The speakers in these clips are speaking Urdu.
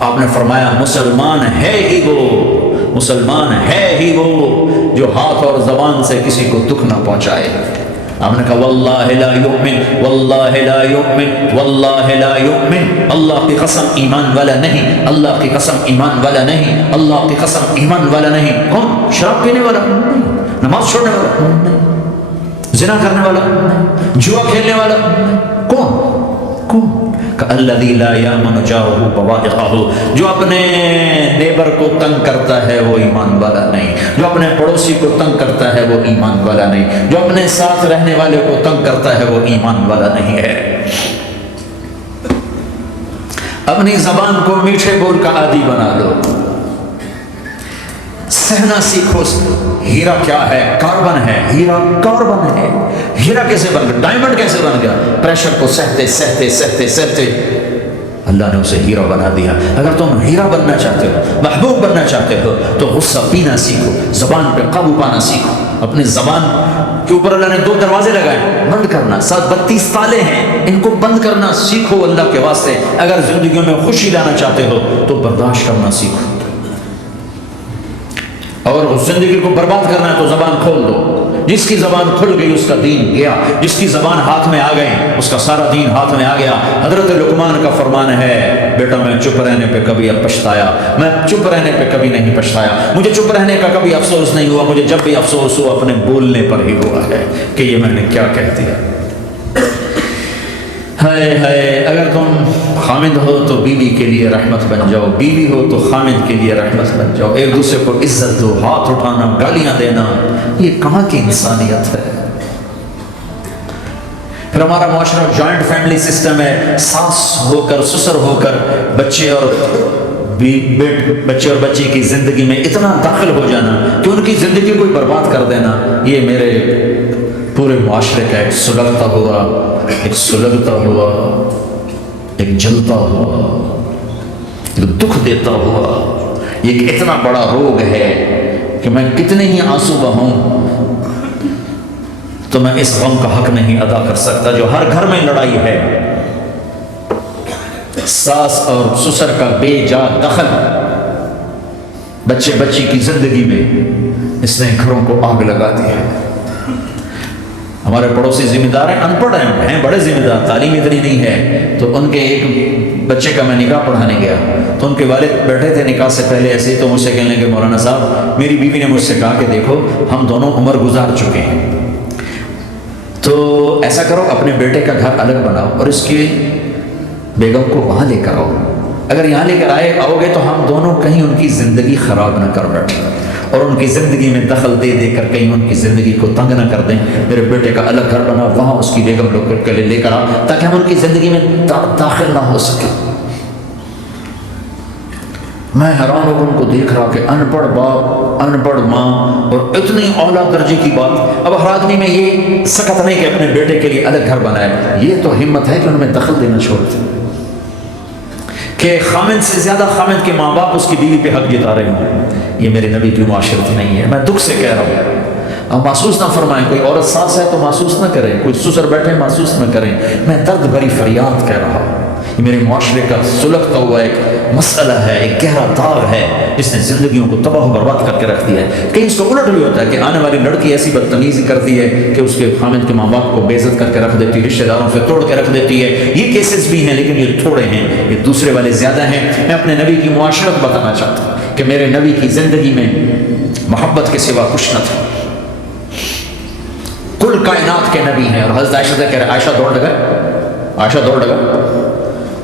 آپ نے فرمایا مسلمان ہے ہی وہ، مسلمان ہے ہی وہ جو ہاتھ اور زبان سے کسی کو دکھ نہ پہنچائے۔ آپ نے کہا واللہ لا یؤمن، واللہ لا یؤمن، واللہ لا یؤمن، اللہ کی قسم ایمان والا نہیں، اللہ کی قسم ایمان والا نہیں، اللہ کی قسم ایمان والا نہیں۔ کون؟ شراب پینے والا نہیں، نماز چھوڑنے والا نہیں، زنا کرنے والا نہیں، جوا کھیلنے والا نہیں۔ کون؟ الذی لا یامن جارہ بوائقہ، جو اپنے نیبر کو تنگ کرتا ہے وہ ایمان والا نہیں، جو اپنے پڑوسی کو تنگ کرتا ہے وہ ایمان والا نہیں، جو اپنے ساتھ رہنے والے کو تنگ کرتا ہے وہ ایمان والا نہیں ہے۔ اپنی زبان کو میٹھے بول کا عادی بنا لو، سہنا سیکھو۔ ہیرا کیا ہے؟ کاربن ہے، ہیرا کاربن ہے۔ ہیرا کیسے بن گیا؟ ڈائمنڈ کیسے بن گیا؟ پریشر کو سہتے سہتے سہتے سہتے اللہ نے اسے ہیرا بنا دیا۔ اگر تم ہیرا بننا چاہتے ہو، محبوب بننا چاہتے ہو، تو غصہ پینا سیکھو، زبان پہ قابو پانا سیکھو۔ اپنی زبان کے اوپر اللہ نے 2 دروازے لگائے، بند کرنا، 32 تالے ہیں، ان کو بند کرنا سیکھو اللہ کے واسطے۔ اگر زندگیوں میں خوشی لانا چاہتے ہو تو برداشت کرنا سیکھو، اور اس زندگی کو برباد کرنا ہے تو زبان کھول دو۔ جس کی زبان کھل گئی اس کا دین گیا، جس کی زبان ہاتھ میں آ گئی اس کا سارا دین ہاتھ میں آ گیا۔ حضرت لقمان کا فرمان ہے، بیٹا میں چپ رہنے پہ کبھی اب پچھتایا، میں چپ رہنے پہ کبھی نہیں پچھتایا، مجھے چپ رہنے کا کبھی افسوس نہیں ہوا، مجھے جب بھی افسوس ہوا اپنے بولنے پر ہی ہوا ہے کہ یہ میں نے کیا کہہ دیا۔ ہائے ہائے، اگر تم خامد ہو تو بیوی کے لیے رحمت بن جاؤ، بیوی ہو تو خامد کے لیے رحمت بن جاؤ، ایک دوسرے کو عزت دو، ہاتھ اٹھانا، گالیاں دینا، یہ کہاں کی انسانیت ہے؟ پھر ہمارا معاشرہ جوائنٹ فیملی سسٹم ہے، ساس ہو کر سسر ہو کر بچے اور بچی کی زندگی میں اتنا داخل ہو جانا کہ ان کی زندگی کو برباد کر دینا، یہ میرے پورے معاشرے کا ایک سلگتا ہوا، ایک سلگتا ہوا، ایک جلتا ہوا، ایک دکھ دیتا ہوا، یہ ایک اتنا بڑا روگ ہے کہ میں کتنے ہی آنسو بہاؤں تو میں اس غم کا حق نہیں ادا کر سکتا جو ہر گھر میں لڑائی ہے۔ ساس اور سسر کا بے جا دخل بچے بچی کی زندگی میں، اس نے گھروں کو آگ لگا دی ہے۔ ہمارے پڑوسی ذمہ دار ہیں، ان پڑھ ہیں، بڑے ذمہ دار، تعلیم اتنی نہیں ہے، تو ان کے ایک بچے کا میں نکاح پڑھانے گیا تو ان کے والد بیٹھے تھے نکاح سے پہلے ایسے ہی، تو مجھ سے کہنے لگے مولانا صاحب میری بیوی نے مجھ سے کہا کہ دیکھو ہم دونوں عمر گزار چکے ہیں، تو ایسا کرو اپنے بیٹے کا گھر الگ بناؤ اور اس کی بیگم کو وہاں لے کر آؤ، اگر یہاں لے کر آؤ گے تو ہم دونوں کہیں ان کی زندگی خراب نہ کر بیٹھیں اور ان کی زندگی میں دخل دے دے کر کہیں ان کی زندگی کو تنگ نہ کر دیں۔ میرے بیٹے کا الگ گھر بنا، وہاں اس کی بیگم لوگ کے لے کر آ تاکہ ہم ان کی زندگی میں داخل نہ ہو سکے۔ میں حیران ہوں ان کو دیکھ رہا کہ ان پڑھ باپ، ان پڑھ ماں، اور اتنی اعلیٰ درجے کی بات۔ اب ہر آدمی میں یہ سکت نہیں کہ اپنے بیٹے کے لیے الگ گھر بنائے، یہ تو ہمت ہے کہ ان میں دخل دینا چھوڑ دیں کہ خامد سے زیادہ خامد کے ماں باپ اس کی بیوی پہ حق جتا رہے ہیں۔ یہ میرے نبی کی معاشرت نہیں ہے، میں دکھ سے کہہ رہا ہوں۔ اب محسوس نہ فرمائیں، کوئی عورت ساس ہے تو محسوس نہ کریں، کوئی سسر بیٹھے محسوس نہ کریں، میں درد بھری فریاد کہہ رہا ہوں۔ یہ میرے معاشرے کا سلگتا ہوا ایک مسئلہ ہے، ایک گہرا داغ ہے جس نے زندگیوں کو تباہ و برباد کر کے رکھ دیا ہے۔ کہیں اس کو الٹ بھی ہوتا ہے کہ آنے والی لڑکی ایسی بدتمیزی کرتی ہے کہ اس کے خامد کے ماں باپ کو بے عزت کر کے رکھ دیتی ہے، رشتہ داروں سے توڑ کے رکھ دیتی ہے۔ یہ کیسز بھی ہیں لیکن یہ تھوڑے ہیں، یہ دوسرے والے زیادہ ہیں۔ میں اپنے نبی کی معاشرت بتانا چاہتا ہوں کہ میرے نبی کی زندگی میں محبت کے سوا کچھ نہ تھا، کل کائنات کے نبی ہیں۔ اور حضرت عائشہ سے کہہ رہے عائشہ دوڑ لگا، عائشہ دوڑ لگا۔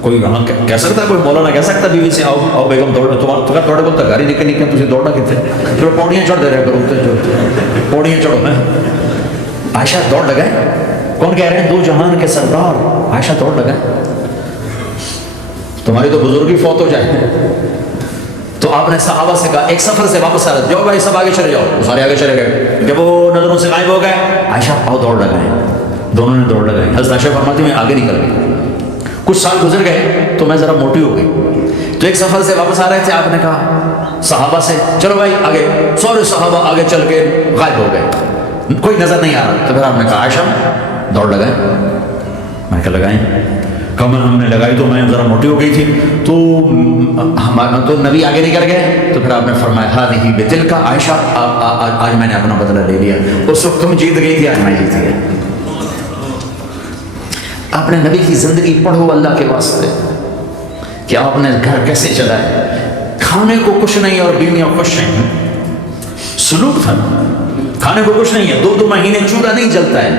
کوئی وہاں کہہ سکتا ہے، کوئی مولانا کہہ سکتا ہے بیوی سے آؤ آؤ بیگم دوڑ، تمہارا دوڑے بولتا گاڑی نکل نکل تجھے دوڑنا کتنے، پھر پوڑیاں چڑھ دے رہے کرو، پوڑیاں چڑھو میں۔ عائشہ دوڑ لگائے، کون کہہ رہے ہیں؟ دو جہان کے سردار عائشہ دوڑ لگائے۔ تمہاری تو بزرگی فوت ہو جائے۔ تو آپ نے صحابہ سے کہا ایک سفر سے واپس آ رہے، جاؤ بھائی سب آگے چلے جاؤ، سارے آگے چلے گئے۔ جب وہ نظروں سے غائب ہو گئے، عائشہ آؤ دوڑ لگائے، دونوں نے دوڑ لگائی۔ حضرت عائشہ فرماتی میں آگے نکل گئی۔ کچھ سال گزر گئے تو میں ذرا موٹی ہو گئی، تو ایک سفر سے واپس آ رہے تھے، آپ نے کہا صحابہ سے چلو بھائی آگے، سارے صحابہ آگے چل کے غائب ہو گئے، کوئی نظر نہیں آ رہا۔ تو پھر آپ نے کہا عائشہ دوڑ لگائیں، میں کہا لگائیں۔ کمر ہم نے لگائی تو میں ذرا موٹی ہو گئی تھی، تو تو نبی آگے نکل گئے، تو پھر آپ نے فرمایا ہذہ بتلک عائشہ آج میں نے اپنا بدلہ لے لیا، اس وقت تم جیت گئی تھی، آج میں جیت گیا۔ آپ نے نبی کی زندگی پڑھو اللہ کے واسطے کہ آپ نے گھر کیسے چلائے، کھانے کو کچھ نہیں اور بیویاں خوش ہیں، سلوک تھا، کھانے کو کچھ نہیں ہے، 2 مہینے چولہا نہیں جلتا ہے،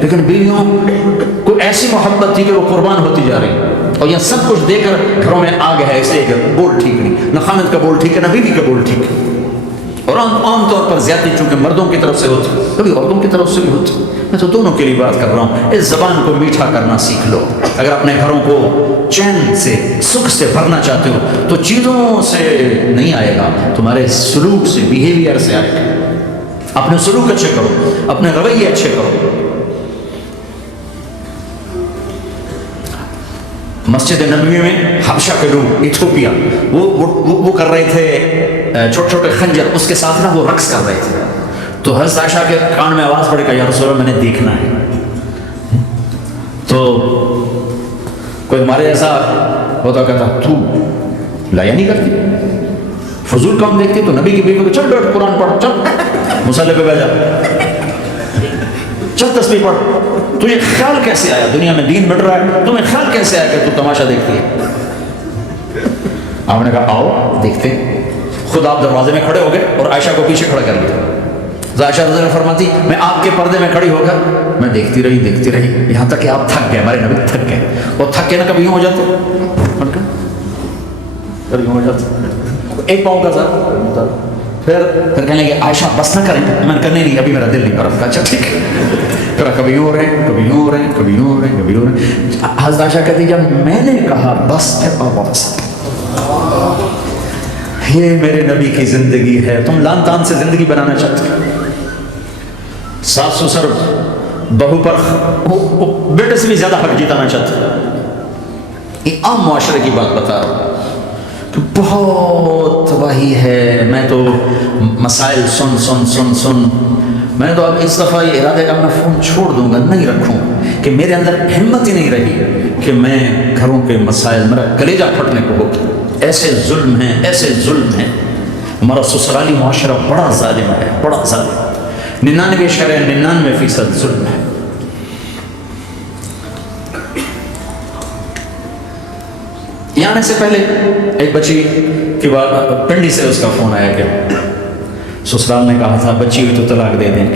لیکن بیویوں کو ایسی محبت تھی کہ وہ قربان ہوتی جا رہی، اور یہ سب کچھ دے کر گھروں میں آ گیا ہے، اس لیے کہ بول ٹھیک نہیں، نہ خامد کا بول ٹھیک ہے نہ بیوی کا بول ٹھیک ہے، اور عام طور پر زیادتی چونکہ مردوں کی طرف سے ہوتی، کبھی عورتوں کی طرف سے بھی ہوتی، میں تو دونوں کے لیے بات کر رہا ہوں۔ اس زبان کو میٹھا کرنا سیکھ لو، اگر اپنے گھروں کو چین سے سکھ سے بھرنا چاہتے ہو تو چیزوں سے نہیں آئے گا، تمہارے سلوک سے، بیہیویئر سے آئے گا۔ اپنے سلوک اچھے کرو، اپنے رویے اچھے کرو۔ مسجد نبوی میں حبشہ کے لوگ، ایتھوپیا، وہ کر رہے تھے چھوٹے چھوٹے خنجر، اس کے ساتھ نا وہ رقص کر رہے تھے، تو حضرت عائشہ کے کان میں آواز پڑے گا یا رسول اللہ میں نے دیکھنا ہے، تو کوئی ہمارے ایسا ہوتا کہتا تو لایا نہیں کرتی، فضول کام دیکھتی، تو نبی کی بیوی کو چل بیٹھ قرآن پڑھ، چل مصلی پہ بیٹھ جا، چل تسبیح پڑھ، تجھے خیال کیسے آیا دنیا میں دین بڑھ رہا ہے، تمہیں خیال کیسے آیا کہ تو تماشا دیکھتی ہے؟ آپ نے کہا آؤ دیکھتے، خود آپ دروازے میں کھڑے ہو گئے اور عائشہ کو پیچھے کھڑا کر لیا۔ عائشہ رضی اللہ فرماتی میں آپ کے پردے میں کھڑی ہو کر میں دیکھتی رہی یہاں تک کہ آپ تھک گئے، ہمارے نبی تھک گئے، اور تھک کے نا کبھی یوں ہو جاتے، کبھی یوں ہو جاتے، ایک پاؤں کا سر، پھر کہنے لگے عائشہ بس نہ کریں، میں نے کرنے نہیں، ابھی میرا دل نہیں پر رکھا، اچھا ٹھیک ہے، پھر کبھی یوں ہو رہے ہیں، کبھی یوں ہو رہے ہیں، کبھی یوں ہو رہے ہیں، کبھی یوں ہو رہے ہیں۔ حضرت عائشہ کہتی جب میں نے کہا بس، پھر آپ واپس، یہ میرے نبی کی زندگی ہے، تم لان تان سے زندگی بنانا چاہتے ہو، ساس سسر بہو پر بیٹے سے بھی زیادہ حق جتانا چاہتے ہیں، یہ عام معاشرے کی بات بتا رہا ہوں کہ بہت تباہی ہے۔ میں تو مسائل سن میں تو اب اس دفعہ یہ ارادہ کا میں فون چھوڑ دوں گا، نہیں رکھوں، کہ میرے اندر ہمت ہی نہیں رہی کہ میں گھروں کے مسائل، میرا کلیجہ پھٹنے کو ہو، ایسے ظلم ہیں، ہمارا سسرالی معاشرہ بڑا ظالم ہے، بڑا ظالم، 99% ظلم ہے۔ یہ آنے سے پہلے ایک بچی کی بات، پنڈی سے اس کا فون آیا کہ سسرال نے کہا تھا بچی ہوئی تو طلاق دے دیں،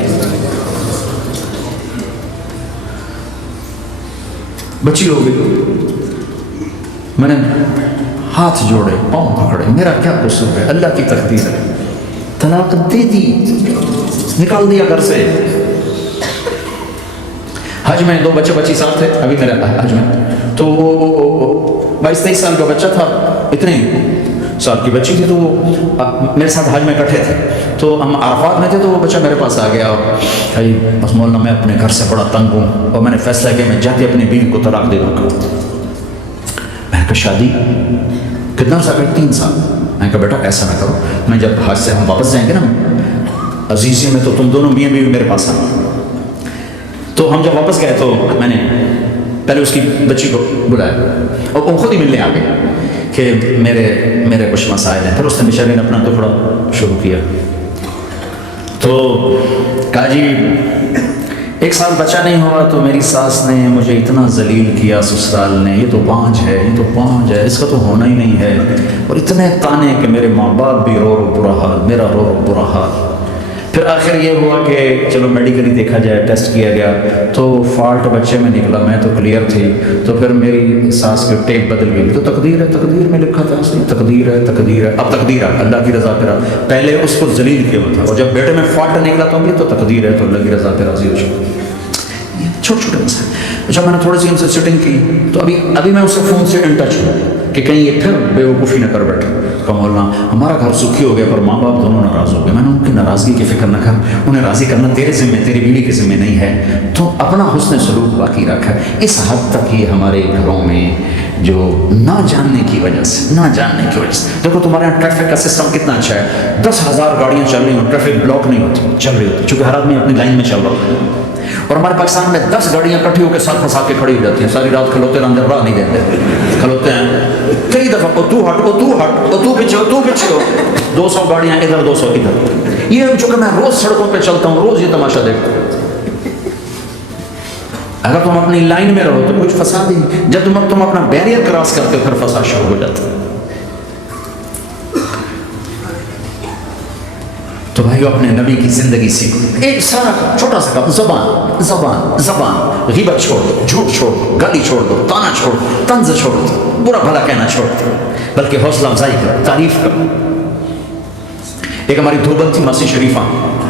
بچی ہو گئی، میں نے ہاتھ جوڑے، پاؤں پکڑے، میرا کیا قصور ہے، اللہ کی تقدیر ہے، طلاق دے دی، نکال دیا گھر سے۔ حج میں 2 بچی ساتھ تھے، ابھی میرے حج میں، تو 22-23 سال کا بچہ تھا، اتنے سال کی بچی تھی، تو وہ میرے ساتھ حج میں کٹھے تھے، تو ہم عرفات میں تھے، تو وہ بچہ میرے پاس آ گیا، اور بس مولانا میں اپنے گھر سے بڑا تنگ ہوں، اور میں نے فیصلہ کیا میں جاتے اپنی بیوی کو طلاق دے دوں گا۔ میں نے کہا شادی کتنا سال ہے؟ 3 سال۔ میں نے کہا بیٹا ایسا نہ کرو، میں جب حج سے ہم واپس جائیں گے نا عزیزی میں، تو تم دونوں میاں بیوی میرے پاس آنا۔ تو ہم جب واپس گئے تو میں نے پہلے اس کی بچی کو بلایا، اور وہ خود ہی ملنے آ گئے کہ میرے کچھ مسائل ہیں۔ پھر اس نے بیچارے نے اپنا ٹکڑا شروع کیا، تو کہا جی 1 سال بچہ نہیں ہوا تو میری ساس نے مجھے اتنا ذلیل کیا سسرال نے، یہ تو پانچ ہے، اس کا تو ہونا ہی نہیں ہے، اور اتنے تانے کہ میرے ماں باپ بھی رو برا حال، میرا رو برا حال۔ پھر آخر یہ ہوا کہ چلو میڈیکلی دیکھا جائے، ٹیسٹ کیا گیا تو فالٹ بچے میں نکلا، میں تو کلیئر تھی، تو پھر میری ساس کی ٹیپ بدل گئی، تو تقدیر ہے، تقدیر میں لکھا تھا تقدیر ہے، اب تقدیر ہے اللہ کی رضا پہ، پہلے اس کو ذلیل کیا ہوا تھا، اور جب بیٹے میں فالٹ نکلا تو تقدیر ہے، تو اللہ کی رضا پہ راضی ہو جائے۔ چھوٹے مسائل۔ جب میں نے تھوڑی سی ان سے سٹنگ کی تو ابھی میں اس سے فون سے ان ٹچ ہوں کہ کہیں یہ پھر بیوقوفی نہ کر بیٹھے، کہ مولانا ہمارا گھر سکھی ہو گیا پر ماں باپ دونوں ناراض ہو گئے۔ میں نے ان کی ناراضگی کی فکر نہ کر، انہیں راضی کرنا تیرے ذمہ، تیری بیوی کے ذمہ نہیں ہے، تو اپنا حسن سلوک باقی رکھ۔ اس حد تک یہ ہمارے گھروں میں جو نہ جاننے کی وجہ سے دیکھو تمہارے یہاں ٹریفک کا سسٹم کتنا اچھا ہے، 10,000 گاڑیاں چل رہی ہوں، ٹریفک بلاک نہیں ہوتی، چل رہی ہوتی، چونکہ ہر آدمی اپنی لائن میں چل رہا ہوتا ہے۔ اور ہمارے پاکستان میں 10 گاڑیاں کٹھی ہو کے ساتھ پھنسا کے کھڑی ہو جاتی ہیں، ساری رات کھلوتے ہیں، اندر راہ نہیں دیتے، کھلوتے ہیں کئی دفعہ تو ہٹ تو پیچھے ہو 200 گاڑیاں ادھر 200 ادھر۔ یہ چونکہ میں روز سڑکوں پہ چلتا ہوں، روز یہ تماشا دیکھتا ہوں۔ اگر تم اپنی لائن میں رہو تو کچھ فساد ہی نہیں، جب تم اپنا بیریئر کراس کرتے ہو پھر فساد شروع ہو جاتا ہے۔ تو بھائیو اپنے نبی کی زندگی سیکھو، ایک سارا چھوٹا سا کام، زبان، غیبت چھوڑ دو، جھوٹ چھوڑ دو، گالی چھوڑ دو، تانا چھوڑ دو، طنز چھوڑ دو، برا بھلا کہنا چھوڑ دو، بلکہ حوصلہ افزائی کرو، تعریف کرو۔ ایک ہماری دھوبن تھی ماسی شریفہ،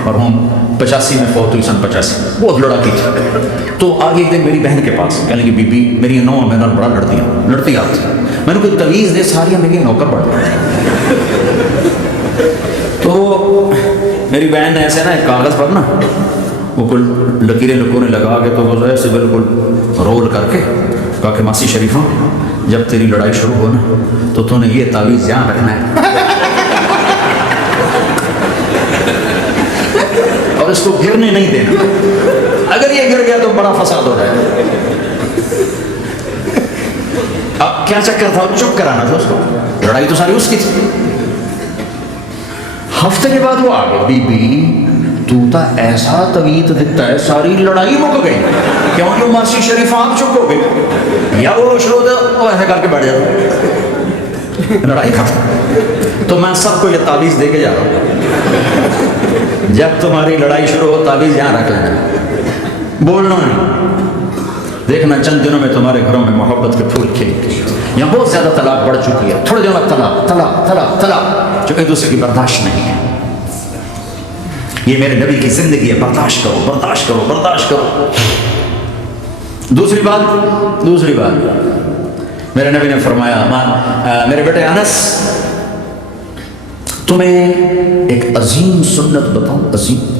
اور ہم 85 میں فوت ہوئی، سن 85، بہت لڑاکی تھی۔ تو آگے ایک دن میری بہن کے پاس کہنے لگی بی بی میری نو میں نے بڑا لڑتی آتی، میں نے کوئی تویز دے، ساری میری نوکر بڑھ گئی۔ تو میری بہن نے ایسے نا ایک کاغذ پر نا وہ کل لکیریں لکونے لگا کے تو وہ ایسے بالکل رول کر کے کہا کہ ماسی شریفہ جب تیری لڑائی شروع ہو نا تو نے یہ تعویذ یہاں رکھنا ہے اور اس کو گرنے نہیں دینا، اگر یہ گر گیا تو بڑا فساد ہو رہا ہے۔ اب کیا چکر تھا، چپ کرانا تھا اس کو، لڑائی تو ساری اس کی تھی۔ ہفتے کے بعد وہ آ گئے، بی بی تو تا ایسا تویت دکھتا ہے، ساری لڑائی مک گئی، کیوں جو ماسی شریف آپ چپ ہو گئے، یا وہ شروع ہوتا وہ ایسے کر کے بیٹھ جاتا، لڑائی ختم۔ تو میں سب کو یہ تعویذ دے کے جا رہا ہوں، جب تمہاری لڑائی شروع ہو تعویذ یہاں رکھ لینا، بولنا نہیں، دیکھنا چند دنوں میں تمہارے گھروں میں محبت کے پھول کھلیں گے۔ یہاں بہت زیادہ طلاق بڑھ چکی ہے، تھوڑے دنوں میں طلاق جو ایک دوسرے کی برداشت نہیں ہے۔ یہ میرے نبی کی زندگی ہے، برداشت کرو۔ دوسری بات میرے نبی نے فرمایا، میرے بیٹے انس تمہیں ایک عظیم سنت بتاؤں، عظیم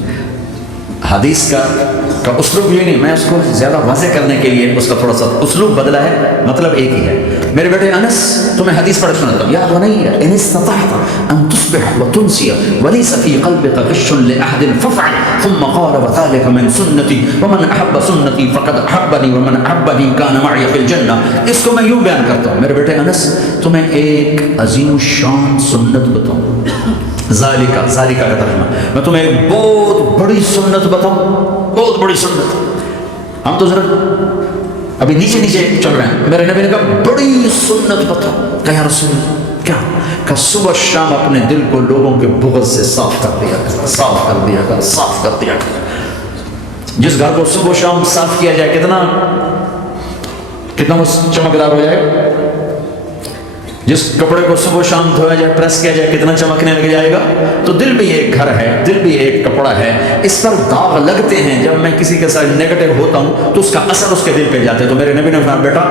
حدیث کا اسلوب یہ نہیں، میں اس کو زیادہ واضح کرنے کے لیے اس کا تھوڑا سا اسلوب بدلا ہے، مطلب ایک ہی ہے۔ میرے بیٹے انس تمہیں حدیث پڑھ سناتا ہوں، یا بنی ان استطعت ان تصبح وتمسي وليس في قلبك غش لاحد فافعل، ثم قال وذلك من سنتي ومن احب سنتي فقد احبني ومن احبني كان معي في الجنه۔ اس کو میں یوں بیان کرتا ہوں، میرے بیٹے انس تمہیں ایک عظیم الشان سنت بتاؤں، ذالکہ کا ترجمہ، میں تمہیں ایک بہت بڑی سنت بتاؤں، بہت بڑی سنت۔ ہم تو ذرا ابھی نیچے چل رہے ہیں، میرے نبی نے کہا بڑی سنت بتاؤ، کہ یا رسول کیا؟ کہ صبح شام اپنے دل کو لوگوں کے بغض سے صاف کر دیا کر۔ جس گھر کو صبح شام صاف کیا جائے کتنا وہ چمکدار ہو جائے، جس کپڑے کو صبح شام دھویا جائے، پریس کیا جائے، کتنا چمکنے لگ جائے گا۔ تو دل بھی ایک گھر ہے، دل بھی ایک کپڑا ہے، اس پر داغ لگتے ہیں۔ جب میں کسی کے ساتھ نیگیٹو ہوتا ہوں تو اس کا اثر اس کے دل پہ جاتا ہے۔ تو میرے نبی نے فرمایا بیٹا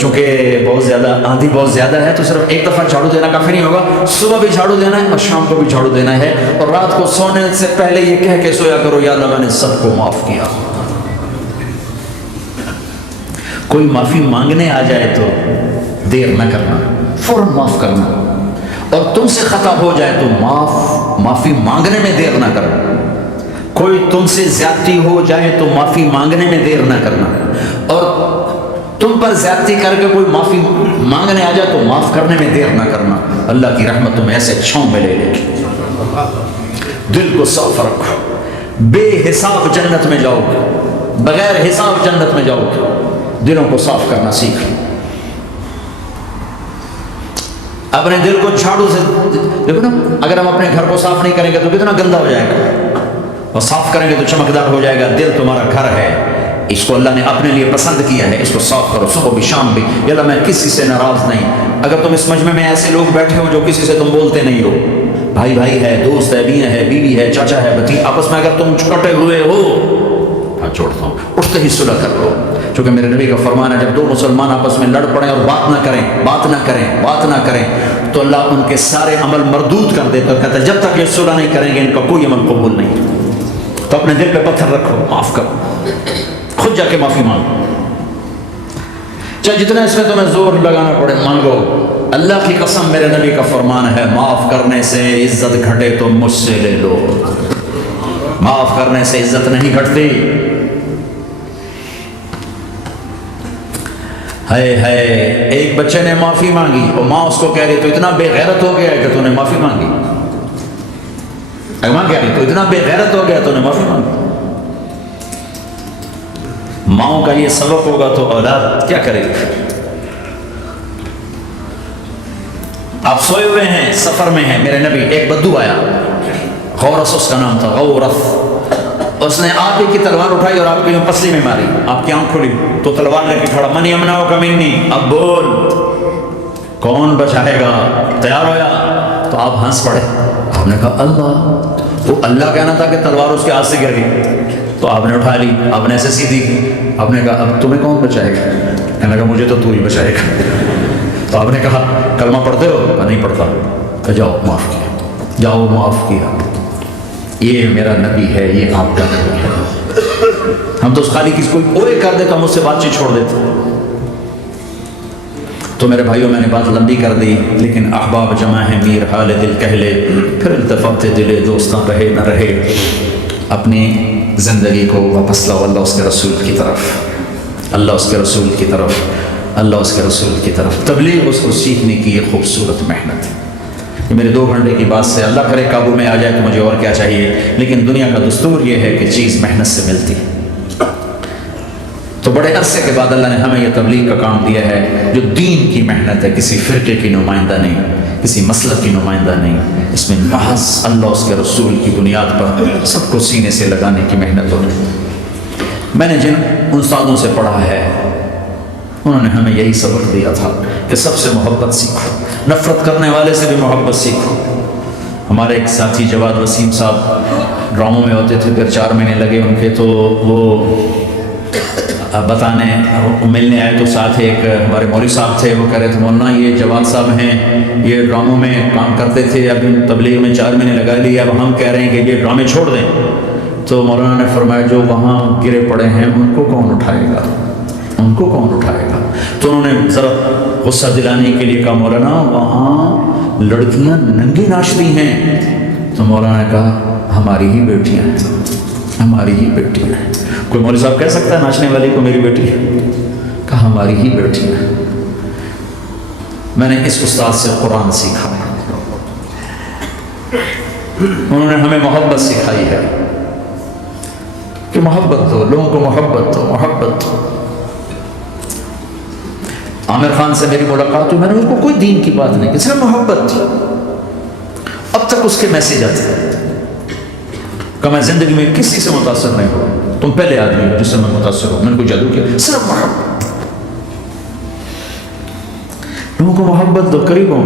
چونکہ آندھی بہت زیادہ ہے تو صرف ایک دفعہ جھاڑو دینا کافی نہیں ہوگا، صبح بھی جھاڑو دینا ہے اور شام کو بھی جھاڑو دینا ہے، اور رات کو سونے سے پہلے یہ کہہ کے سویا کرو یا اللہ میں نے سب کو معاف کیا۔ کوئی معافی مانگنے آ جائے تو دیر نہ کرنا، فوراً معاف کرنا، اور تم سے خطا ہو جائے تو معافی مانگنے میں دیر نہ کرنا۔ کوئی تم سے زیادتی ہو جائے تو معافی مانگنے میں دیر نہ کرنا، اور تم پر زیادتی کر کے کوئی معافی مانگنے آ جائے تو معاف کرنے میں دیر نہ کرنا۔ اللہ کی رحمت تمہیں ایسے چھاؤں میں لے لے۔ دل کو صاف رکھو، بے حساب جنت میں جاؤ گے، بغیر حساب جنت میں جاؤ گے۔ دلوں کو صاف کرنا سیکھ لو۔ اپنے دل کو جھاڑو سے دیکھو نا، اگر ہم اپنے گھر کو صاف نہیں کریں گے تو کتنا گندا ہو جائے گا، اور صاف کریں گے تو چمکدار ہو جائے گا۔ دل تمہارا گھر ہے، اس کو اللہ نے اپنے لیے پسند کیا ہے، اس کو صاف کرو صبح بھی شام بھی۔ یا اللہ میں کسی سے ناراض نہیں۔ اگر تم اس مجمع میں ایسے لوگ بیٹھے ہو جو کسی سے تم بولتے نہیں ہو، بھائی ہے، دوست ہے، میاں ہے، بیوی ہے، چاچا ہے، بھتی، آپس میں اگر تم کٹے ہوئے ہو، ہاتھ چھوڑتا ہوں، اٹھتے ہی صلح کر لو۔ چونکہ میرے نبی کا فرمان ہے جب دو مسلمان آپس میں لڑ پڑیں اور بات نہ کریں تو اللہ ان کے سارے عمل مردود کر دیتا ہے، کہتا ہے جب تک یہ صلح نہیں کریں گے ان کا کوئی عمل قبول نہیں۔ تو اپنے دل پہ پتھر رکھو، معاف کرو، خود جا کے معافی مانگو، چاہے جتنا اس میں تمہیں زور لگانا پڑے مانگو۔ اللہ کی قسم میرے نبی کا فرمان ہے معاف کرنے سے عزت گھٹے تو مجھ سے لے لو، معاف کرنے سے عزت نہیں گھٹتی۔ ہے ایک بچے نے معافی مانگی اور ماں اس کو کہہ رہی تو اتنا بے غیرت ہو گیا ہے کہ تو نے معافی مانگی. ماں کہہ رہی تو اتنا بے غیرت ہو گیا تو نے معافی مانگی. ماؤں کا یہ سبق ہوگا تو اولاد کیا کرے گی؟ آپ سوئے ہوئے ہیں، سفر میں ہیں، میرے نبی ایک بدو آیا، غورس اس کا نام تھا، غورس. اس نے آپ ہی کی تلوار اٹھائی اور آپ کی پسلی میں ماری، آپ کی آنکھ کھلی تو تلوار لے کے کھڑا، من یمنعک منی، اب بول کون بچائے گا؟ تیار ہویا تو آپ ہنس پڑے. آپ نے کہا اللہ. وہ اللہ کہنا تھا کہ تلوار اس کے ہاتھ سے گر گئی تو آپ نے اٹھا لی، آپ نے ایسے سیدھی کی. آپ نے کہا اب تمہیں کون بچائے گا؟ کہنے لگا مجھے تو ہی بچائے گا. تو آپ نے کہا کلمہ پڑھتے ہو؟ کہا نہیں پڑھتا. کہ جاؤ معاف کیا، جاؤ معاف کیا. یہ میرا نبی ہے، یہ آپ کا نبی ہے. ہم تو خالی کسی کوئی اور کر دیتا ہم اس سے بات چیت چھوڑ دیتے. تو میرے بھائیوں میں نے بات لمبی کر دی، لیکن احباب جمع ہے میر حال دل کہہ لے، پھر التفات دل دوستاں رہے نہ رہے. اپنی زندگی کو واپس لاؤ اللہ اس کے رسول کی طرف، اللہ اس کے رسول کی طرف، اللہ اس کے رسول کی طرف. تبلیغ اس کو سیکھنے کی یہ خوبصورت محنت ہے. یہ میرے 2 گھنٹے کی بات سے اللہ کرے قابو میں آ جائے تو مجھے اور کیا چاہیے، لیکن دنیا کا دستور یہ ہے کہ چیز محنت سے ملتی ہے. تو بڑے عرصے کے بعد اللہ نے ہمیں یہ تبلیغ کا کام دیا ہے جو دین کی محنت ہے، کسی فرقے کی نمائندہ نہیں، کسی مسلک کی نمائندہ نہیں. اس میں محض اللہ اس کے رسول کی بنیاد پر سب کو سینے سے لگانے کی محنت ہوتی. میں نے جن استادوں سے پڑھا ہے انہوں نے ہمیں یہی سبق دیا تھا کہ سب سے محبت سیکھو، نفرت کرنے والے سے بھی محبت سیکھو. ہمارے ایک ساتھی جواد وسیم صاحب ڈراموں میں ہوتے تھے، پھر 4 مہینے لگے ان کے، تو وہ بتانے ملنے آئے تو ساتھ ایک ہمارے مولوی صاحب تھے، وہ کہہ رہے تھے مولانا یہ جواد صاحب ہیں، یہ ڈراموں میں کام کرتے تھے، اب تبلیغ میں 4 مہینے لگا لیے، اب ہم کہہ رہے ہیں کہ یہ ڈرامے چھوڑ دیں. تو مولانا نے فرمایا جو وہاں گرے پڑے ہیں ان کو کون اٹھائے گا، ان کو کون اٹھائے گا؟ تو انہوں نے ذرا غصہ دلانے کے لیے کہا مولانا وہاں لڑکیاں ننگی ناچتی ہیں. تو مولانا نے کہا ہماری ہی بیٹیاں ہیں، ہماری ہی بیٹیاں ہیں. کوئی مولوی صاحب کہہ سکتا ہے ناچنے والی کو میری بیٹی ہے؟ کہا ہماری ہی بیٹیاں ہیں. میں نے اس استاد سے قرآن سیکھا ہے، انہوں نے ہمیں محبت سکھائی ہے کہ محبت دو، لوگوں کو محبت دو، محبت دو. عامر خان سے میری ملاقات ہوئی، میں نے اس کو کوئی دین کی بات نہیں کی، صرف محبت تھی. اب تک اس کے میسیج آتے کہ میں زندگی میں کسی سے متاثر نہیں ہوا، تم پہلے آدمی ہو جس سے میں متاثر ہوں، میں نے کوئی جادو کیا، صرف محبت. لوگوں کو محبت دو، قریب ہوں.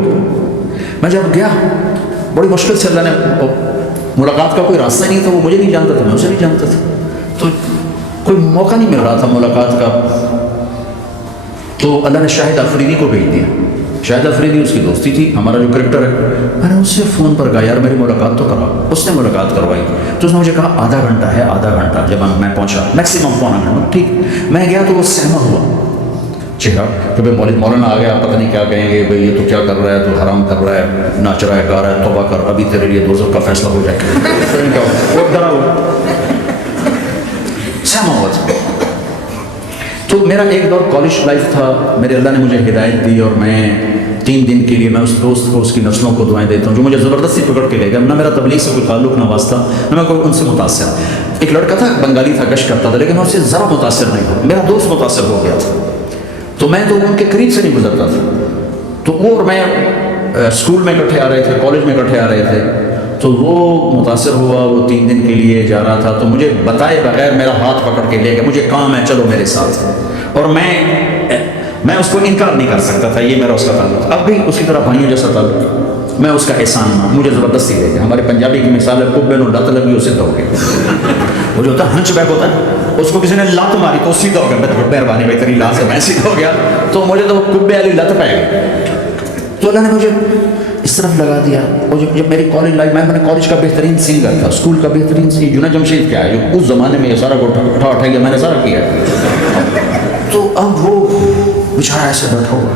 میں جب گیا بڑی مشکل سے اللہ نے، ملاقات کا کوئی راستہ نہیں تھا، وہ مجھے نہیں جانتا تھا، میں اسے نہیں جانتا تھا، تو کوئی موقع نہیں مل رہا تھا ملاقات کا. تو اللہ نے شاہد افریدی کو بھیج دیا. شاہد افریدی اس کی دوستی تھی، ہمارا جو کرکٹر ہے. میں نے اس سے فون پر کہا یار میری ملاقات تو کرا. اس نے ملاقات کروائی تو اس نے مجھے کہا آدھا گھنٹہ ہے، آدھا گھنٹہ. جب میں پہنچا میکسیمم پونا گھنٹہ، ٹھیک. میں گیا تو وہ سہما ہوا چہرہ کہ بھائی مولانا آ گیا، پتہ نہیں کیا کہیں گے، بھائی یہ تو کیا کر رہا ہے، تو حرام کر رہا ہے، ناچ رہا ہے، گا رہا ہے، توبہ کر، ابھی تیرے لیے دوزخ کا فیصلہ ہو جائے گا. وہ ڈرا ہوا سہما ہوا تھا. تو میرا ایک دور کالج لائف تھا، میرے اللہ نے مجھے ہدایت دی اور میں 3 دن کے لیے میں اس دوست کو اس کی نسلوں کو دعائیں دیتا ہوں جو مجھے زبردستی پکڑ کے لے گیا. نہ میرا تبلیغ سے کوئی تعلق، نہ واسطہ، نہ میں کوئی ان سے متاثر. ایک لڑکا تھا بنگالی تھا، گشت کرتا تھا، لیکن میں اس سے ذرا متاثر نہیں ہوا. میرا دوست متاثر ہو گیا تھا تو میں تو ان کے قریب سے نہیں گزرتا تھا. تو وہ اور میں اسکول میں اکٹھے آ رہے تھے، کالج میں اکٹھے آ رہے تھے. تو وہ متاثر ہوا، وہ 3 دن کے لیے جا رہا تھا تو مجھے بتائے بغیر میرا ہاتھ پکڑ کے لے گیا، مجھے کام ہے چلو میرے ساتھ. اور میں اس کو انکار نہیں کر سکتا تھا، یہ میرا اس کا تعلق. اب بھی اسی طرح بھائیوں جیسا تعلق، میں اس کا احسان مان، مجھے زبردستی لے گیا. ہمارے پنجابی کی مثال ہے کبے نو لت لگی اسے دو گے. وہ جو ہوتا ہے ہنچ بیک ہوتا ہے، اس کو کسی نے لت ماری تو سیدھا ہو گیا. مہربانی بھائی تیری لات سے میں سیدھا ہو گیا. تو مجھے تو کبے والی لت پہ گئی. تو اللہ نے مجھے اس طرف لگا دیا. اور جب میری کالج لائف میں نے کالج کا بہترین سنگر تھا، اسکول کا بہترین سنگر جنید جمشید کیا ہے جو اس زمانے میں یہ سارا اٹھا گیا، میں نے سارا کیا. تو اب وہ بیچارہ ایسے بیٹھا ہوا،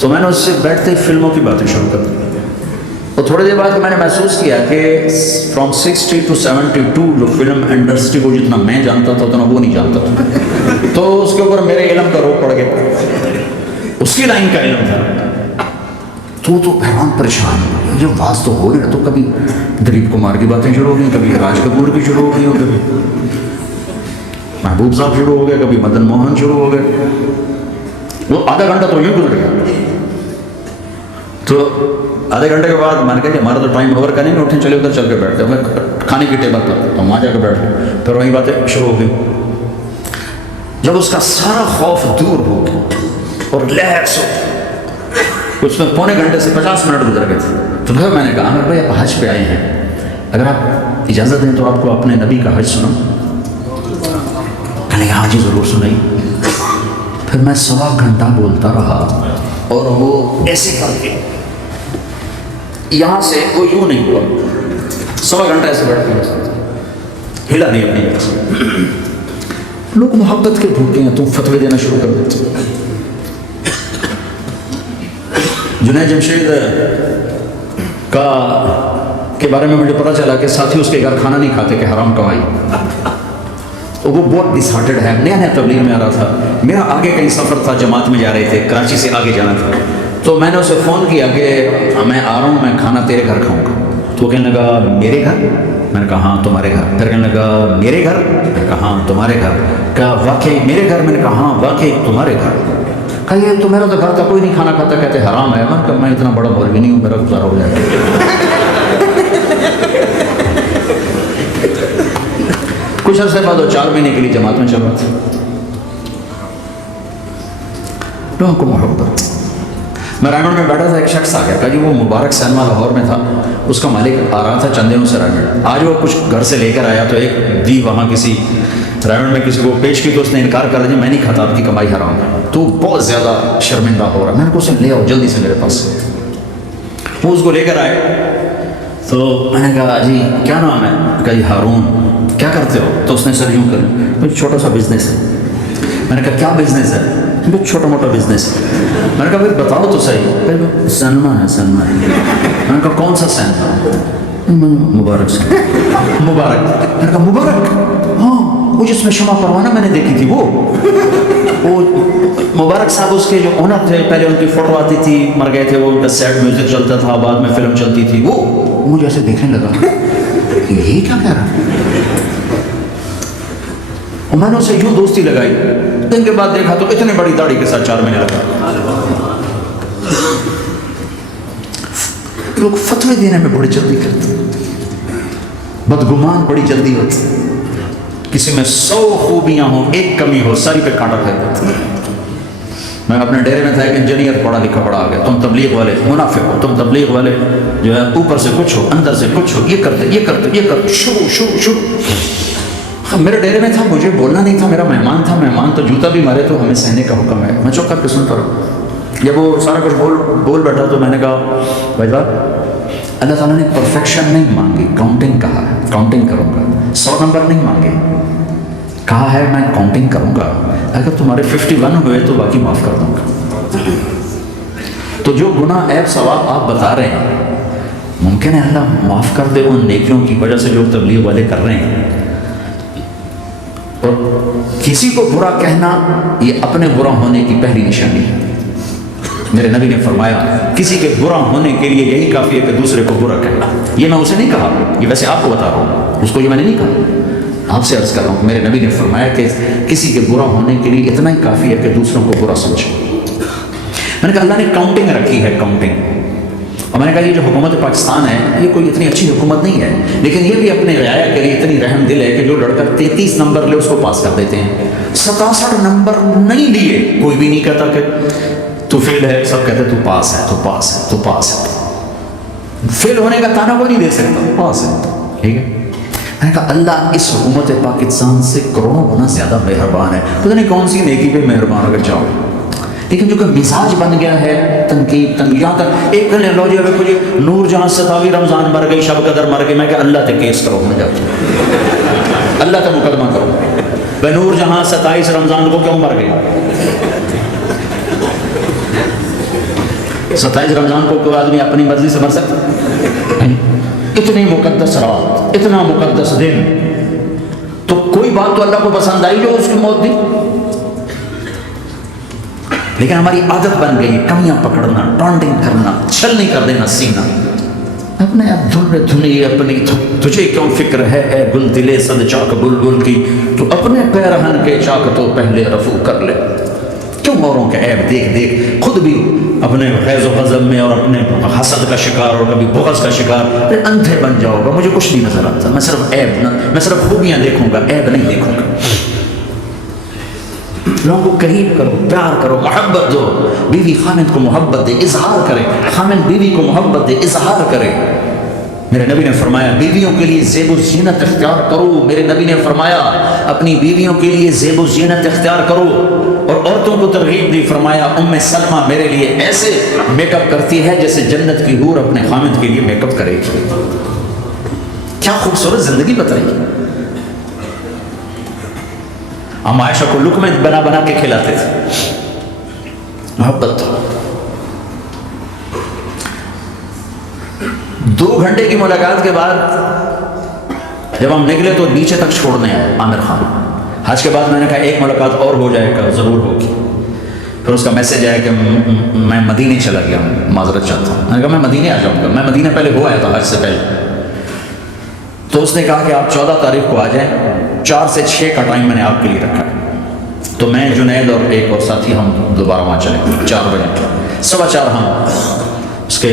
تو میں نے اس سے بیٹھتے ہی فلموں کی باتیں شروع کر دی. اور تھوڑی دیر بعد میں نے محسوس کیا کہ فرام 60 to 72 جو فلم انڈسٹری کو جتنا میں جانتا تھا اتنا وہ نہیں جانتا تھا. تو اس کے اوپر میرے علم کا روپ پڑ گیا, اس کی لائن کا علم تھا. تو حیران پریشان جب بات تو ہو رہی ہے تو کبھی دلیپ کمار کی باتیں شروع ہو گئی, کبھی راج کپور کی شروع ہو گئی, اور کبھی محبوب صاحب شروع ہو گئے, کبھی مدن موہن شروع ہو گئے. وہ آدھا گھنٹہ تو یوں گزر گیا. تو آدھے گھنٹے کے بعد میں نے کہا کہ ہمارا تو ٹائم اوور کریں گے, اٹھیں چلے ادھر چل کے بیٹھتے ہیں کھانے کی ٹیبل پر, تو وہاں جا کے بیٹھ گئے. پھر وہی باتیں شروع ہو گئی. جب اس کا سارا خوف دور ہو گیا اور ریلیکس ہو, اس میں پونے گھنٹے سے 50 منٹ گزر گئے تھے. تو پھر میں نے کہا عامر بھائی آپ حج پہ آئے ہیں, اگر آپ اجازت دیں تو آپ کو اپنے نبی کا حج سنو. کہنے ہاں جی ضرور سنائی. پھر میں 1.25 گھنٹہ بولتا رہا اور وہ ایسے کر کے یہاں سے وہ یوں نہیں ہوا, 1.25 گھنٹہ ایسے بیٹھ کے ہلا نہیں اپنی جگہ سے. لوگ محبت کے بھوکے ہیں, تم فتوے دینا شروع کر دیتے. جنید جمشید کے بارے میں مجھے پتا چلا کہ ساتھی اس کے گھر کھانا نہیں کھاتے کہ حرام کمائی. وہ بہت ڈس ہارٹڈ ہے, نیا نیا تبلیغ میں آ رہا تھا. میرا آگے کہیں سفر تھا, جماعت میں جا رہے تھے, کراچی سے آگے جانا تھا. تو میں نے اسے فون کیا کہ میں آ رہا ہوں, میں کھانا تیرے گھر کھاؤں گا. تو کہنے لگا میرے گھر؟ میں نے کہا ہاں تمہارے گھر. پھر کہنے لگا میرے گھر؟ میں نے کہا ہاں تمہارے گھر. کہا واقعی میرے گھر؟ میں نے کہا ہاں واقعی تمہارے گھر. کہا یہ تو میرا تو گھر تھا, کوئی نہیں کھانا کھاتا, کہتے حرام ہے. میں نے کہا میں اتنا بڑا مولوی نہیں ہوں, میرا گزارا ہو جائے گا. کچھ عرصے بعد وہ 4 مہینے کے لیے جماعت میں چل رہا تھا. لوگوں کو محبت. میں رائمنڈ میں بیٹھا تھا, ایک شخص آ گیا, کہا جی وہ مبارک سینما لاہور میں تھا, اس کا مالک آ رہا تھا چند دنوں سے رائمنڈ. آج وہ کچھ گھر سے لے کر آیا, تو ایک دی وہاں کسی رائمنڈ میں کسی کو پیش کی, تو اس نے انکار کر دیا, میں نہیں کھاتا, آپ کی کمائی حرام ہے. تو بہت زیادہ شرمندہ ہو رہا. میں نے کہا اسے لے آؤ جلدی سے میرے پاس. وہ اس کو لے کر آئے. تو میں نے کہا جی کیا نام ہے؟ کہا جی ہارون. کیا کرتے ہو؟ تو اس نے سر یوں کر, چھوٹا سا بزنس ہے. میں نے کہا کیا بزنس ہے؟ چھوٹا موٹا بزنس ہے. میں نے کہا پھر بتاؤ تو صحیح. سینما ہے, سینما ہے. میں نے کہا کون سا سینما؟ مبارک سے. مبارک. میں نے کہا مبارک؟ ہاں وہ جس میں شمع پروانہ میں نے دیکھی تھی, وہ مبارک صاحب اس کے جو اونر تھے, پہلے ان کی فوٹو آتی تھی, مر گئے تھے, وہ ان کا سیڈ میوزک چلتا تھا, بعد میں فلم چلتی تھی. وہ مجھے ایسے دیکھنے لگا, یہ کیا کہہ رہا ہے. میں نے اسے یوں دوستی لگائی. دن کے بعد دیکھا تو اتنے بڑی داڑھی کے ساتھ 4 مہینے لگا. لوگ فتوے دینے میں بڑی جلدی کرتے, بدگمان بڑی جلدی ہوتی. کسی میں 100 خوبیاں ہوں, ایک کمی ہو, ساری پہ کانٹا پھینک دیتے. میں اپنے ڈیرے میں تھا, ایک انجینئر پڑھا لکھا بڑا آ گیا, تم تبلیغ والے منافق ہو, تم تبلیغ والے جو ہے اوپر سے کچھ ہو, اندر سے کچھ ہو, یہ کرتے یہ کرتے یہ کرتے, شروع. میرے ڈیرے میں تھا, مجھے بولنا نہیں تھا, میرا مہمان تھا. مہمان تو جوتا بھی مارے تو ہمیں سہنے کا حکم ہے. میں چپ کر کے سنتا رہا. جب وہ سارا کچھ بول بیٹھا تو میں نے کہا بھائی صاحب اللہ تعالیٰ نے پرفیکشن نہیں مانگی, کاؤنٹنگ کہا ہے, کاؤنٹنگ کروں گا. 100 نمبر نہیں مانگے, کہا ہے میں کاؤنٹنگ کروں گا. اگر تمہارے 51 ہوئے تو باقی معاف کر دوں گا. تو جو گناہ عیب ثواب آپ بتا رہے ہیں, ممکن ہے اللہ معاف کر دے ان نیکیوں کی وجہ سے جو تبلیغ والے کر رہے ہیں. اور کسی کو برا کہنا یہ اپنے برا ہونے کی پہلی نشانی ہے. میرے نبی نے فرمایا کسی کے برا ہونے کے لیے یہی کافی ہے کہ دوسرے کو برا کہنا. یہ میں اسے نہیں کہا, یہ ویسے آپ کو بتا رہا ہوں, اس کو یہ میں نے نہیں کہا, آپ سے عرض کر رہا ہوں. میرے نبی نے فرمایا کہ کسی کے برا ہونے کے لیے اتنا ہی کافی ہے کہ دوسروں کو برا سمجھے. میں نے کہا اللہ نے کاؤنٹنگ رکھی ہے, کاؤنٹنگ. اور میں نے کہا یہ جو حکومت پاکستان ہے یہ کوئی اتنی اچھی حکومت نہیں ہے, لیکن یہ بھی اپنے رعایا کے لیے اتنی رحم دل ہے کہ جو لڑکا 33 نمبر لے اس کو پاس کر دیتے ہیں. 67 نمبر نہیں لیے کوئی بھی نہیں کہتا کہ تو فیل ہے, سب کہتے تو پاس ہے, تو پاس ہے, تو پاس ہے. فیل ہونے کا تانا وہ نہیں دے سکتا, پاس ہے. ٹھیک ہے. میں نے کہا اللہ اس حکومت پاکستان سے کروڑوں گنا زیادہ مہربان ہے. پتہ نہیں کون سی نیکی پہ مہربان اگر چاہو, لیکن جو کہ مزاج بن گیا ہے تنقید. یہاں تک ایک کہنے لو جی اگر مجھے نور جہاں 27 رمضان مر گئی, شب قدر مر گئی, میں کہ اللہ تے کیس کرو, میں جاتا اللہ تے مقدمہ کرو. بھائی نور جہاں 27 رمضان کو کیوں مر گئی؟ 27 رمضان کو کوئی آدمی اپنی مرضی سے مر سکتا؟ اتنی مقدس رات، اتنا مقدس دن، تو کوئی بات تو اللہ کو پسند آئی جو اس کی موت دی؟ لیکن ہماری عادت بن گئی کمیاں پکڑنا، ٹانڈنگ کرنا، چھلنی کر دینا سینہ، اپنے اب دھنی اپنی، تجھے کیوں فکر ہے اے گل دلے صد چاک بلبل کی، تو اپنے پیرہن کے چاک تو پہلے رفو کر لے۔ کیوں اوروں کے عیب دیکھ دیکھ خود بھی اپنے غیظ و غضب میں اور اپنے حسد کا شکار اور کبھی بغض کا شکار، پھر اندھے بن جاؤ گا، مجھے کچھ نہیں نظر آتا، میں صرف عیب نہ، میں صرف خوبیاں دیکھوں گا، عیب نہیں دیکھوں گا۔ لوگوں کو قریب کرو، پیار کرو، محبت دو، بیوی خامد کو محبت دے، اظہار کرے، خامد بیوی کو محبت دے، اظہار کرے۔ میرے نبی نے فرمایا بیویوں کے لیے زیب و زینت اختیار کرو، میرے نبی نے فرمایا اپنی بیویوں کے لیے زیب و زینت اختیار کرو، اور عورتوں کو ترغیب دی، فرمایا ام سلمہ میرے لیے ایسے میک اپ کرتی ہے جیسے جنت کی حور اپنے خامد کے لیے میک اپ کرے گی۔ کیا خوبصورت زندگی بتائی۔ ہم عائشہ کو لقمے بنا بنا کے کھلاتے تھے، محبت۔ 2 گھنٹے کی ملاقات کے بعد جب ہم نکلے تو نیچے تک چھوڑنے آئے عامر خان۔ حج کے بعد میں نے کہا ایک ملاقات اور ہو جائے گا، ضرور ہوگی۔ پھر اس کا میسج آیا کہ میں مدینے چلا گیا ہوں، معذرت چاہتا ہوں۔ میں نے کہا میں مدینے آ جاؤں گا، میں مدینے پہلے ہو آیا تھا حج سے پہلے۔ تو اس نے کہا کہ آپ 14 تاریخ کو آ جائیں، 4 سے 6 کا ٹائم میں نے آپ کے لیے رکھا ہے۔ تو میں، جنید اور ایک اور ساتھی ہم دوبارہ وہاں چلے گئے 4 بجے، 4:15 ہم اس کے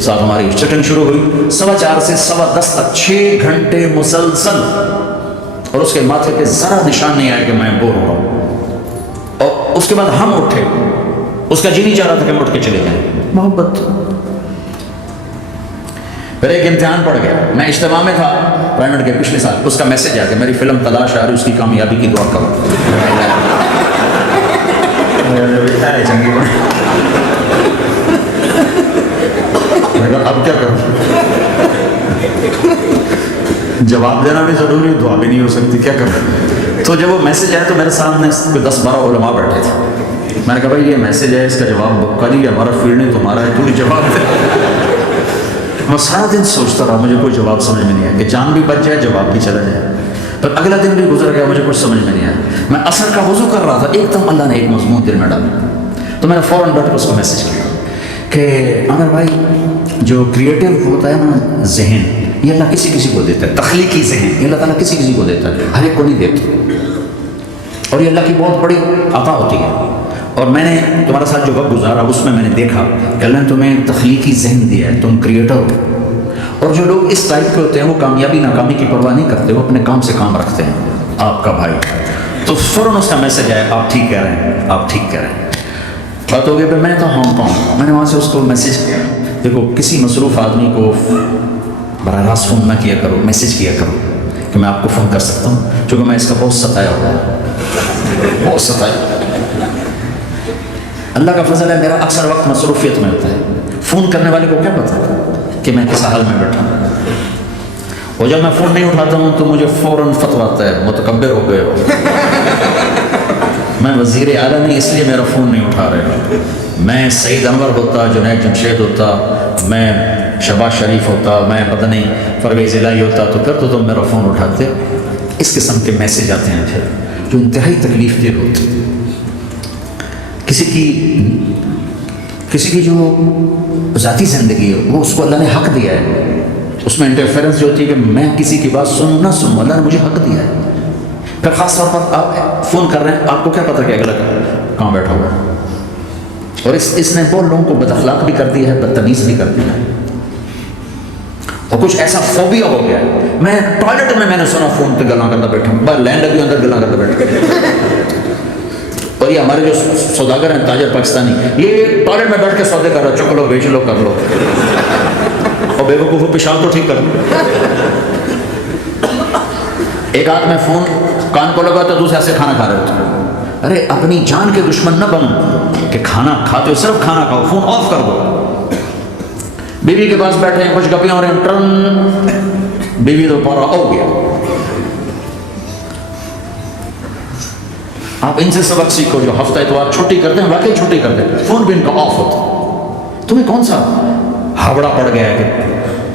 ساتھ ہماری چٹنگ شروع ہوئی، 4:15 سے 10:15 تک 6 گھنٹے مسلسل، اور اس کے ماتھے پہ ذرا نشان نہیں آیا کہ میں بور ہو رہا ہوں۔ اور اس کے بعد ہم اٹھے، اس کا جی نہیں چاہ رہا تھا کہ ہم اٹھ کے چلے جائیں، محبت۔ پھر ایک امتحان پڑ گیا، میں اجتماع میں تھا پرائمٹ کے پچھلے سال، اس کا میسج آ گیا میری فلم تلاش آ رہی، اس کی کامیابی کی دعا کرو۔ اب کیا کروں، جواب دینا بھی ضروری، دعا بھی نہیں ہو سکتی، کیا کروں۔ تو جب وہ میسج آیا تو میرے سامنے 10-12 علماء بیٹھے تھے۔ میں نے کہا بھائی یہ میسج ہے، اس کا جواب کل ہی ہمارا فیلڈ نہیں تمہارا ہے، تو ہی جواب دے۔ میں سارا دن سوچتا رہا، مجھے کوئی جواب سمجھ میں نہیں آیا، کہ جان بھی بچ جائے، جواب بھی چلا جائے۔ پر اگلا دن بھی گزر گیا، مجھے کچھ سمجھ میں نہیں آیا۔ میں عصر کا وضو کر رہا تھا، ایک دم اللہ نے ایک مضمون دل میں ڈالا، تو میں نے فوراً بیٹھ کر اس کو میسج کیا کہ عامر بھائی جو کریٹو ہوتا ہے نا ذہن، یہ اللہ کسی کسی کو دیتا ہے، تخلیقی ذہن یہ اللہ تعالیٰ کسی کسی کو دیتا ہے، ہر ایک کو نہیں دیتا، اور یہ اللہ کی بہت بڑی عطا ہوتی ہے۔ اور میں نے تمہارا ساتھ جو وقت گزارا اس میں نے دیکھا کہ اللہ نے تمہیں تخلیقی ذہن دیا ہے، تم کریٹر ہو۔ اور جو لوگ اس ٹائپ کے ہوتے ہیں وہ کامیابی ناکامی کی پرواہ نہیں کرتے، وہ اپنے کام سے کام رکھتے ہیں۔ آپ کا بھائی تو فوراً اس کا میسج آیا، آپ ٹھیک کہہ رہے ہیں، آپ ٹھیک کہہ رہے ہیں۔ بات ہو گیا، پھر میں تھا ہانگ کانگ، میں نے وہاں سے اس کو میسج کیا، دیکھو کسی مصروف آدمی کو براہ راست فون نہ کیا کرو، میسج کیا کرو کہ میں آپ کو فون کر سکتا ہوں، چونکہ میں اس کا بہت ستایا ہوا ہوں، بہت ستایا۔ اللہ کا فضل ہے میرا اکثر وقت مصروفیت میں ہوتا ہے، فون کرنے والے کو کیا پتا کہ میں کس حال میں بیٹھا ہوں، اور جب میں فون نہیں اٹھاتا ہوں تو مجھے فوراً فتویٰ آتا ہے متکبر ہو گئے ہو، میں وزیر اعلیٰ نہیں اس لیے میرا فون نہیں اٹھا رہے، میں سعید انور ہوتا، جنید جمشید ہوتا، میں شہباز شریف ہوتا، میں پتہ نہیں پرویز الہی ہوتا، تو پھر تو تم میرا فون اٹھاتے۔ اس قسم کے میسج آتے ہیں پھر جو انتہائی تکلیف دہ ہوتے ہیں۔ کسی کی جو ذاتی زندگی ہے وہ اس کو اللہ نے حق دیا ہے، اس میں انٹرفیرنس جو ہوتی ہے کہ میں کسی کی بات سنوں نہ سنوں، اللہ نے مجھے حق دیا ہے۔ پھر خاص طور پر آپ فون کر رہے ہیں، آپ کو کیا پتہ کہ اگلا کہاں بیٹھا ہوا ہے، اور اس نے بہت لوگوں کو بد اخلاق بھی کر دیا ہے، بدتمیز بھی کر دیا ہے، اور کچھ ایسا فوبیا ہو گیا ہے۔ میں ٹوائلٹ میں نے سنا فون پہ گلاں کرتا بیٹھا ہوں، بس لینڈ لگی اندر گلاں کرتا بیٹھا۔ اور یہ ہمارے جو سوداگر ہیں تاجر پاکستانی، یہ ٹوائلٹ میں بیٹھ کے سودے کر رہا، چک لو بیچ لو کر لو، اور بے وقوف پیشاب تو ٹھیک کر لو۔ ایک ہاتھ میں فون کان کو لگا تو دوسرے سے کھانا کھا رہے ہوتے۔ ارے اپنی جان کے دشمن نہ بنو کہ کھانا کھاتے ہو صرف کھانا کھاؤ، فون آف کر دو۔ بیوی کے پاس بیٹھے ہیں، کچھ گپیاں ہو رہے ہیں، ٹرن، بیوی تو پارا ہو گیا۔ آپ ان سے سبق سیکھو، جو ہفتہ اتوار چھٹی کرتے ہیں واقعی چھٹی کرتے ہیں، فون بھی ان کا آف ہوتا۔ تمہیں کون سا ہاوڑا پڑ گیا ہے کہ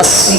80